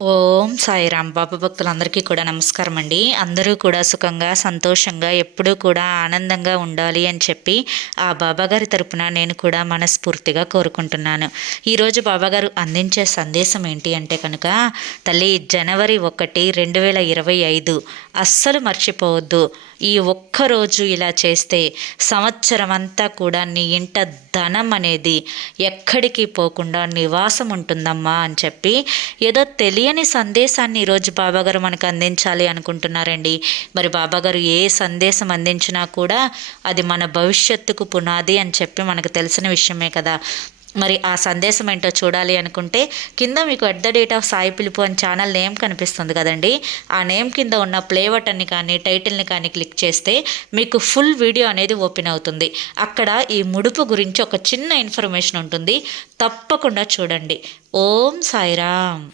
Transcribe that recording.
ఓం సాయిరాం. బాబా భక్తులందరికీ కూడా నమస్కారం అండి. అందరూ కూడా సుఖంగా సంతోషంగా ఎప్పుడూ కూడా ఆనందంగా ఉండాలి అని చెప్పి ఆ బాబాగారి తరపున నేను కూడా మనస్ఫూర్తిగా కోరుకుంటున్నాను. ఈరోజు బాబాగారు అందించే సందేశం ఏంటి అంటే కనుక, తల్లి జనవరి 1, 2025 అస్సలు మర్చిపోవద్దు. ఈ ఒక్కరోజు ఇలా చేస్తే సంవత్సరం అంతా కూడా నీ ఇంట ధనం అనేది ఎక్కడికి పోకుండా నివాసం ఉంటుందమ్మా అని చెప్పి ఏదో తెలియని సందేశాన్ని ఈరోజు బాబాగారు మనకు అందించాలి అనుకుంటున్నారండి. మరి బాబాగారు ఏ సందేశం అందించినా కూడా అది మన భవిష్యత్తుకు పునాది అని చెప్పి మనకు తెలిసిన విషయమే కదా. మరి ఆ సందేశం ఏంటో చూడాలి అనుకుంటే కింద మీకు @సాయి పిలుపు అని ఛానల్ నేమ్ కనిపిస్తుంది కదండి. ఆ నేమ్ కింద ఉన్న ప్లే బటన్ని కానీ టైటిల్ని కానీ క్లిక్ చేస్తే మీకు ఫుల్ వీడియో అనేది ఓపెన్ అవుతుంది. అక్కడ ఈ ముడుపు గురించి ఒక చిన్న ఇన్ఫర్మేషన్ ఉంటుంది, తప్పకుండా చూడండి. ఓం సాయిరామ్.